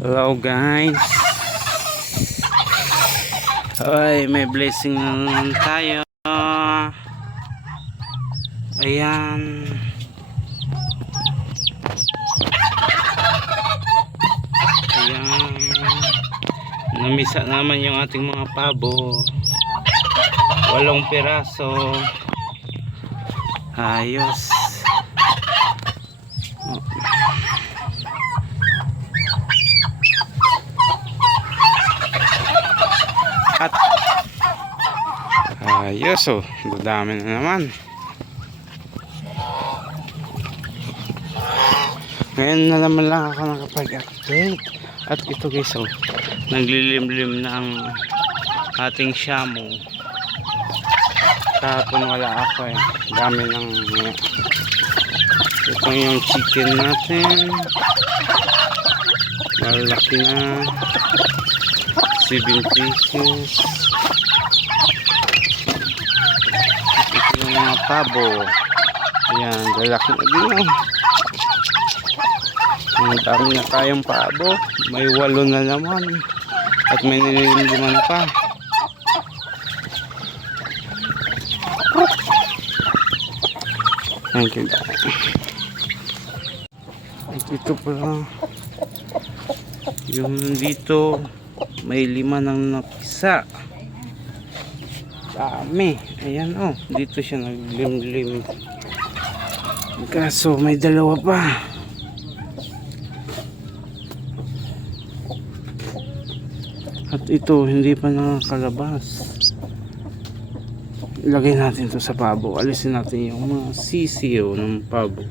Hello guys. Ay, may blessing na naman tayo. Ayan. Ayan. Namisa naman yung ating mga pabo. 8 piraso. Ayos. At ayos, oh, dadami na naman. Ngayon na naman lang ako nakapag-update. At ito guys, oh, naglilimlim na ang ating shamu. Kahapon wala ako eh. Dami ng ito yung chicken natin. Malaki na. 7 pieces. Ito yung mga pabo. Ayan, lalaki na din, oh. Ang dami na tayong pabo. May 8 na naman. At may nililimliman pa. Thank you guys. At ito pala. Yung dito may 5 nang napisa. Dami. Ayan, oh. Dito siya naglimlim. Kaso may 2 pa. At ito hindi pa nakakalabas. Ilagay natin to sa pabo. Alisin natin yung mga sisiyo ng pabo.